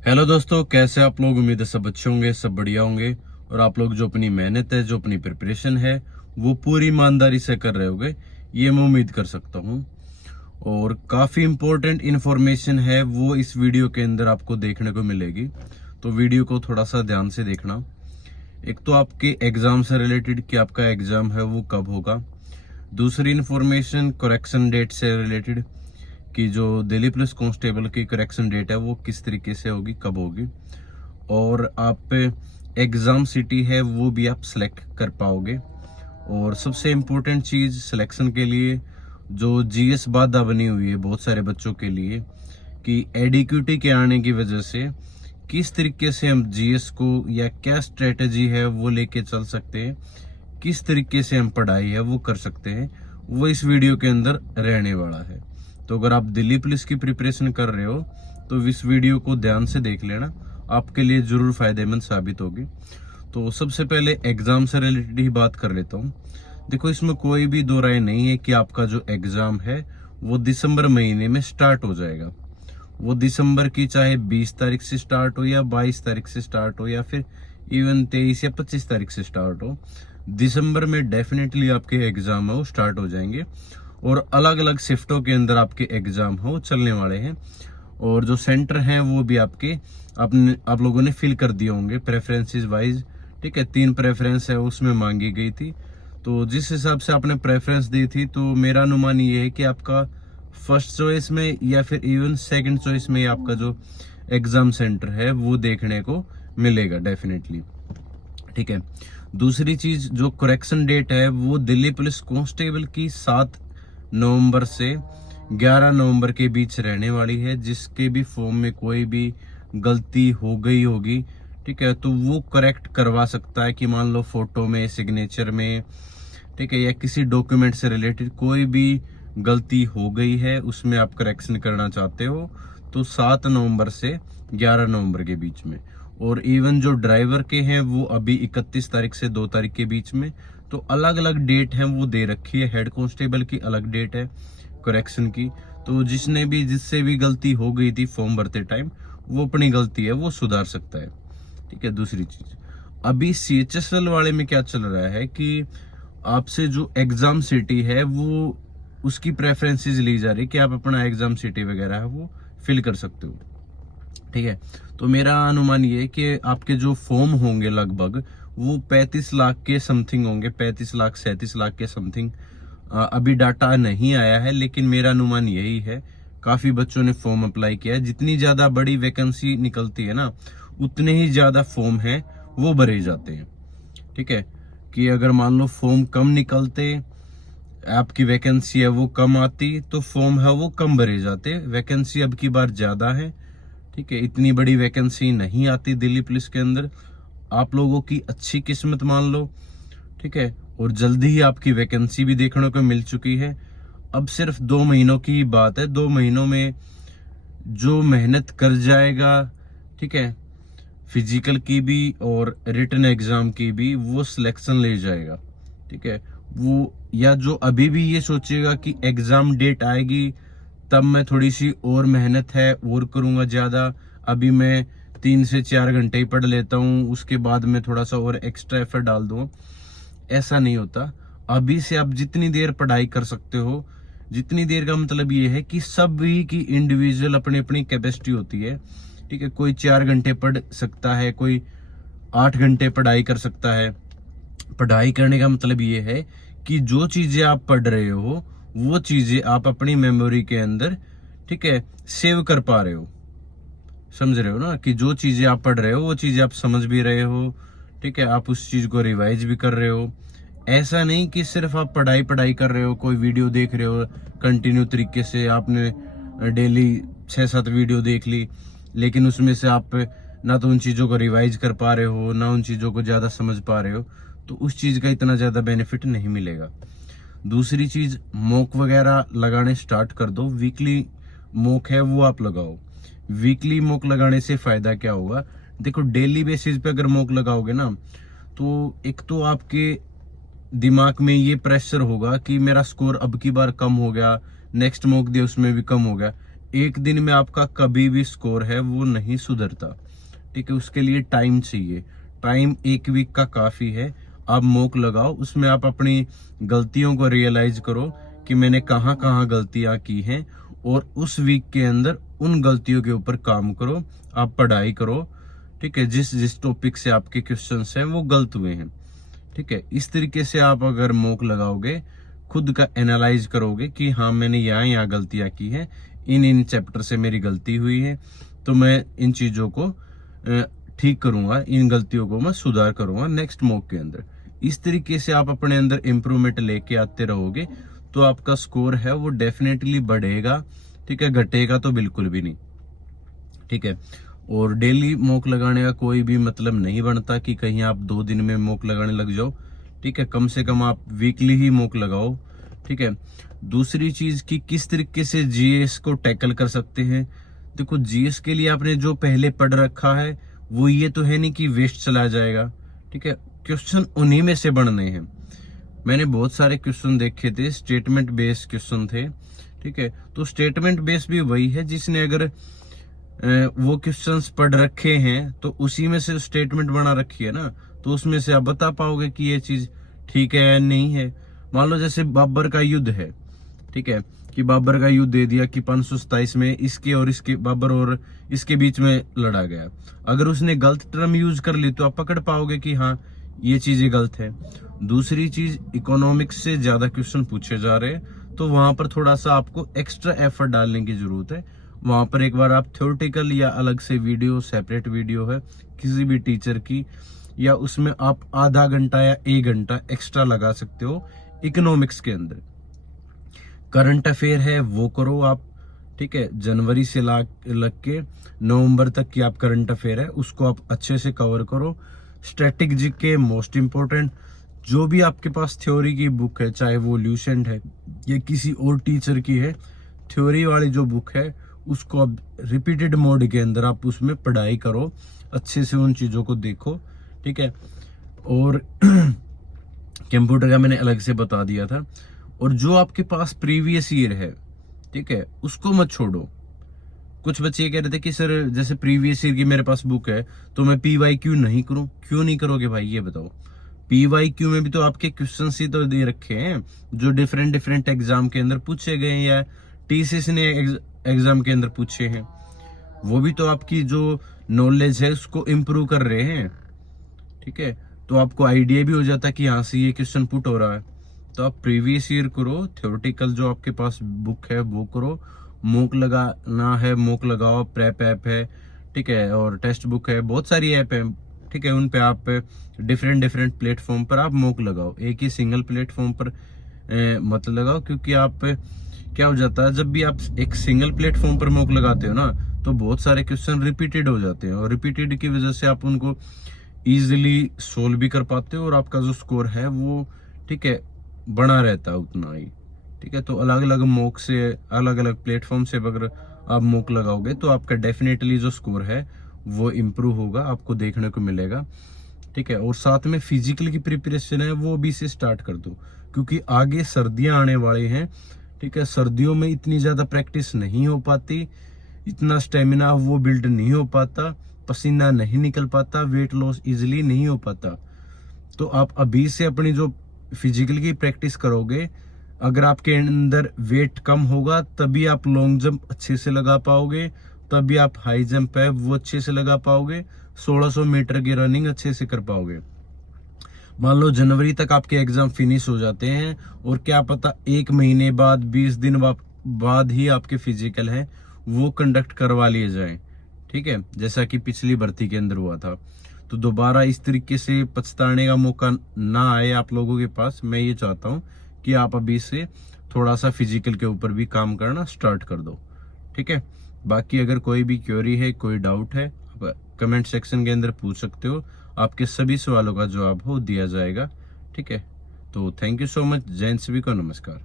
Hello दोस्तों, कैसे आप लोग। उम्मीद है सब अच्छे होंगे, सब बढ़िया होंगे और आप लोग जो अपनी मेहनत है, जो अपनी प्रिपरेशन है, वो पूरी ईमानदारी से कर रहे होगे, ये मैं उम्मीद कर सकता हूँ। और काफ़ी इम्पोर्टेंट इन्फॉर्मेशन है वो इस वीडियो के अंदर आपको देखने को मिलेगी, तो वीडियो को थोड़ा सा ध्यान से देखना। एक तो आपके एग्ज़ाम से रिलेटेड कि आपका एग्ज़ाम है वो कब होगा। दूसरी इन्फॉर्मेशन करेक्शन डेट से रिलेटेड कि जो दिल्ली पुलिस कांस्टेबल की करेक्शन डेट है वो किस तरीके से होगी, कब होगी। और आप एग्ज़ाम सिटी है वो भी आप सेलेक्ट कर पाओगे। और सबसे इम्पोर्टेंट चीज़ सिलेक्शन के लिए जो जीएस बाधा बनी हुई है बहुत सारे बच्चों के लिए कि एडिक्यूटी के आने की वजह से किस तरीके से हम जीएस को या क्या स्ट्रेटेजी है वो लेके चल सकते हैं, किस तरीके से हम पढ़ाई है वो कर सकते हैं, वो इस वीडियो के अंदर रहने वाला है। तो अगर आप दिल्ली पुलिस की प्रिपरेशन कर रहे हो तो इस वीडियो को ध्यान से देख लेना, आपके लिए जरूर फायदेमंद साबित होगी। तो सबसे पहले एग्जाम से रिलेटेड ही बात कर लेता हूँ। देखो, इसमें कोई भी दो राय नहीं है कि आपका जो एग्जाम है वो दिसंबर महीने में स्टार्ट हो जाएगा। वो दिसंबर की चाहे 20 तारीख से स्टार्ट हो या 22 तारीख से स्टार्ट हो या फिर इवन 23 या 25 तारीख से स्टार्ट हो, दिसंबर में डेफिनेटली आपके एग्जाम है वो स्टार्ट हो जाएंगे। और अलग अलग शिफ्टों के अंदर आपके एग्जाम है वो चलने वाले हैं। और जो सेंटर हैं वो भी आपके आप लोगों ने फिल कर दिए होंगे प्रेफरेंसेस वाइज। ठीक है, 3 प्रेफरेंस है उसमें मांगी गई थी, तो जिस हिसाब से आपने प्रेफरेंस दी थी तो मेरा अनुमान ये है कि आपका फर्स्ट चॉइस में या फिर इवन सेकंड चॉइस में आपका जो एग्जाम सेंटर है वो देखने को मिलेगा डेफिनेटली। ठीक है, दूसरी चीज जो करेक्शन डेट है वो दिल्ली पुलिस कांस्टेबल की 7 नवंबर से 11 नवंबर के बीच रहने वाली है। जिसके भी फॉर्म में कोई भी गलती हो गई होगी, ठीक है, तो वो करेक्ट करवा सकता है कि मान लो फोटो में, सिग्नेचर में, ठीक है, या किसी डॉक्यूमेंट से रिलेटेड कोई भी गलती हो गई है उसमें आप करेक्शन करना चाहते हो तो 7 नवंबर से 11 नवंबर के बीच में। और इवन जो ड्राइवर के हैं वो अभी 31 तारीख से 2 तारीख के बीच में। तो अलग अलग डेट है वो दे रखी है। हेड कांस्टेबल की अलग डेट है करेक्शन की। तो जिससे भी गलती हो गई थी फॉर्म भरते टाइम, वो अपनी गलती है वो सुधार सकता है। ठीक है, दूसरी चीज अभी सीएचएसएल वाले में क्या चल रहा है कि आपसे जो एग्जाम सिटी है वो उसकी प्रेफरेंसेस ली जा रही है कि आप अपना एग्जाम सिटी वगैरह है वो फिल कर सकते हो। ठीक है, तो मेरा अनुमान ये है कि आपके जो फॉर्म होंगे लगभग वो 35 लाख के समथिंग होंगे, 35 लाख 37 लाख के समथिंग। अभी डाटा नहीं आया है लेकिन मेरा अनुमान यही है। काफी बच्चों ने फॉर्म अप्लाई किया है। जितनी ज्यादा बड़ी वैकेंसी निकलती है ना, उतने ही ज्यादा फॉर्म है वो भरे जाते हैं। ठीक है, कि अगर मान लो फॉर्म कम निकलते, आपकी वैकेंसी है वो कम आती, तो फॉर्म है वो कम भरे जाते। वैकेंसी अब की बार ज्यादा है। ठीक है, इतनी बड़ी वैकेंसी नहीं आती दिल्ली पुलिस के अंदर। आप लोगों की अच्छी किस्मत मान लो। ठीक है, और जल्दी ही आपकी वैकेंसी भी देखने को मिल चुकी है। अब सिर्फ 2 महीनों की बात है। 2 महीनों में जो मेहनत कर जाएगा, ठीक है, फिजिकल की भी और रिटन एग्जाम की भी, वो सिलेक्शन ले जाएगा। ठीक है, वो या जो अभी भी ये सोचेगा कि एग्जाम डेट आएगी तब मैं थोड़ी सी और मेहनत है और करूंगा ज्यादा, अभी मैं 3 से 4 घंटे ही पढ़ लेता हूँ, उसके बाद में थोड़ा सा और एक्स्ट्रा एफर्ट डाल दूँ, ऐसा नहीं होता। अभी से आप जितनी देर पढ़ाई कर सकते हो, जितनी देर का मतलब ये है कि सभी की इंडिविजुअल अपनी अपनी कैपेसिटी होती है। ठीक है, कोई 4 घंटे पढ़ सकता है, कोई 8 घंटे पढ़ाई कर सकता है। पढ़ाई करने का मतलब ये है कि जो चीजें आप पढ़ रहे हो वो चीजें आप अपनी मेमोरी के अंदर, ठीक है, सेव कर पा रहे हो। समझ रहे हो ना, कि जो चीजें आप पढ़ रहे हो वो चीजें आप समझ भी रहे हो। ठीक है, आप उस चीज को रिवाइज भी कर रहे हो। ऐसा नहीं कि सिर्फ आप पढ़ाई पढ़ाई कर रहे हो, कोई वीडियो देख रहे हो कंटिन्यू तरीके से, आपने डेली 6-7 वीडियो देख ली लेकिन उसमें से आप ना तो उन चीजों को रिवाइज कर पा रहे हो, ना उन चीजों को ज्यादा समझ पा रहे हो, तो उस चीज का इतना ज्यादा बेनिफिट नहीं मिलेगा। दूसरी चीज, मॉक वगैरह लगाने स्टार्ट कर दो। वीकली मॉक है वो आप लगाओ। वीकली मॉक लगाने से फायदा क्या होगा, देखो डेली बेसिस पे अगर मॉक लगाओगे ना, तो एक तो आपके दिमाग में ये प्रेशर होगा कि मेरा स्कोर अब की बार कम हो गया, नेक्स्ट मॉक दिया उसमें भी कम हो गया। एक दिन में आपका कभी भी स्कोर है वो नहीं सुधरता, ठीक है। उसके लिए टाइम चाहिए, टाइम 1 वीक का काफी है। आप मॉक लगाओ, उसमें आप अपनी गलतियों को रियलाइज करो कि मैंने कहाँ कहाँ गलतियां की हैं, और उस वीक के अंदर उन गलतियों के ऊपर काम करो। आप पढ़ाई करो, ठीक है, जिस जिस टॉपिक से आपके क्वेश्चंस हैं वो गलत हुए हैं, ठीक है। इस तरीके से आप अगर मॉक लगाओगे, खुद का एनालाइज करोगे कि हाँ मैंने यहाँ गलतियां की हैं, इन चैप्टर से मेरी गलती हुई है, तो मैं इन चीजों को ठीक करूंगा, इन गलतियों को मैं सुधार करूंगा नेक्स्ट मॉक के अंदर। इस तरीके से आप अपने अंदर इम्प्रूवमेंट लेके आते रहोगे तो आपका स्कोर है वो डेफिनेटली बढ़ेगा, ठीक है। घटेगा तो बिल्कुल भी नहीं, ठीक है। और डेली मॉक लगाने का कोई भी मतलब नहीं बनता कि कहीं आप 2 दिन में मॉक लगाने लग जाओ, ठीक है। कम से कम आप वीकली ही मॉक लगाओ, ठीक है। दूसरी चीज कि किस तरीके से जीएस को टैकल कर सकते हैं। देखो, जीएस के लिए आपने जो पहले पढ़ रखा है वो ये तो है नहीं कि वेस्ट चला जाएगा, ठीक है। क्वेश्चन उन्हीं में से बनने हैं। मैंने बहुत सारे क्वेश्चन देखे थे, स्टेटमेंट बेस्ड क्वेश्चन थे, ठीक है। तो स्टेटमेंट बेस्ड भी वही है, जिसने अगर वो क्वेश्चंस पढ़ रखे हैं तो उसी में से स्टेटमेंट बना रखी है ना, तो उसमें से आप बता पाओगे कि ये चीज ठीक है या नहीं है। मान लो जैसे बाबर का युद्ध है, ठीक है, कि बाबर का युद्ध दे दिया कि 527 में इसके और इसके, बाबर और इसके बीच में लड़ा गया। अगर उसने गलत टर्म यूज कर ली तो आप पकड़ पाओगे कि हाँ ये चीजें गलत है। दूसरी चीज, इकोनॉमिक्स से ज्यादा क्वेश्चन पूछे जा रहे हैं, तो वहां पर थोड़ा सा आपको एक्स्ट्रा एफर्ट डालने की जरूरत है। वहां पर एक बार आप थ्योरेटिकल या अलग से वीडियो, सेपरेट वीडियो है किसी भी टीचर की, या उसमें आप आधा घंटा या 1 घंटा एक्स्ट्रा लगा सकते हो इकोनॉमिक्स के अंदर। करंट अफेयर है वो करो आप, ठीक है। जनवरी से लग के नवंबर तक की आप करंट अफेयर है उसको आप अच्छे से कवर करो। स्ट्रेटेजिक के मोस्ट इंपोर्टेंट जो भी आपके पास थ्योरी की बुक है, चाहे वो ल्यूसेंट है या किसी और टीचर की है, थ्योरी वाली जो बुक है उसको अब रिपीटेड मोड के अंदर आप उसमें पढ़ाई करो, अच्छे से उन चीजों को देखो, ठीक है। और कंप्यूटर का मैंने अलग से बता दिया था। और जो आपके पास प्रीवियस ईयर है, ठीक है, उसको मत छोड़ो। कुछ बच्चे ये कह रहे थे कि सर जैसे प्रीवियस ईयर की मेरे पास बुक है तो मैं पीवाईक्यू नहीं करूं। क्यों नहीं करोगे भाई, ये बताओ। पीवाईक्यू में भी तो आपके क्वेश्चन ही तो दे रखे हैं जो डिफरेंट डिफरेंट एग्जाम के अंदर पूछे गए हैं या टीसीएस ने एग्जाम के अंदर पूछे हैं। वो भी तो आपकी जो नॉलेज है उसको इम्प्रूव कर रहे हैं, ठीक है। तो आपको आइडिया भी हो जाता है कि यहाँ से ये क्वेश्चन पुट हो रहा है। तो आप प्रीवियस ईयर करो, थ्योरेटिकल जो आपके पास बुक है वो करो, मॉक लगाना है मॉक लगाओ, प्रेप ऐप है, ठीक है, और टेक्स्ट बुक है, बहुत सारी ऐप है, ठीक है। उन पे आप डिफरेंट डिफरेंट प्लेटफॉर्म पर आप मॉक लगाओ, एक ही सिंगल प्लेटफॉर्म पर मत लगाओ। क्योंकि आप क्या हो जाता है, जब भी आप एक सिंगल प्लेटफॉर्म पर मॉक लगाते हो ना तो बहुत सारे क्वेश्चन रिपीटेड हो जाते हैं, और रिपीटेड की वजह से आप उनको इजिली सोल्व भी कर पाते हो और आपका जो स्कोर है वो, ठीक है, बना रहता है उतना ही, ठीक है। तो अलग अलग मॉक से, अलग अलग प्लेटफॉर्म से अगर आप मॉक लगाओगे तो आपका डेफिनेटली जो स्कोर है वो इम्प्रूव होगा, आपको देखने को मिलेगा, ठीक है। और साथ में फिजिकल की प्रिपरेशन है वो भी से स्टार्ट कर दो, क्योंकि आगे सर्दियां आने वाली हैं, ठीक है। सर्दियों में इतनी ज्यादा प्रैक्टिस नहीं हो पाती, इतना स्टेमिना वो बिल्ड नहीं हो पाता, पसीना नहीं निकल पाता, वेट लॉस इजिली नहीं हो पाता। तो आप अभी से अपनी जो फिजिकल की प्रैक्टिस करोगे, अगर आपके अंदर वेट कम होगा तभी आप लॉन्ग जंप अच्छे से लगा पाओगे, तभी आप हाई जंप है वो अच्छे से लगा पाओगे, 1600 मीटर की रनिंग अच्छे से कर पाओगे। मान लो जनवरी तक आपके एग्जाम फिनिश हो जाते हैं और क्या पता 1 महीने बाद, 20 दिन बाद ही आपके फिजिकल है वो कंडक्ट करवा लिए जाए, ठीक है, जैसा कि पिछली भर्ती के अंदर हुआ था। तो दोबारा इस तरीके से पछताने का मौका ना आए आप लोगों के पास। मैं ये चाहता हूँ कि आप अभी से थोड़ा सा फिजिकल के ऊपर भी काम करना स्टार्ट कर दो, ठीक है। बाकी अगर कोई भी क्वेरी है, कोई डाउट है, आप कमेंट सेक्शन के अंदर पूछ सकते हो, आपके सभी सवालों का जवाब हो दिया जाएगा, ठीक है। तो thank you so much, Jain सभी को नमस्कार।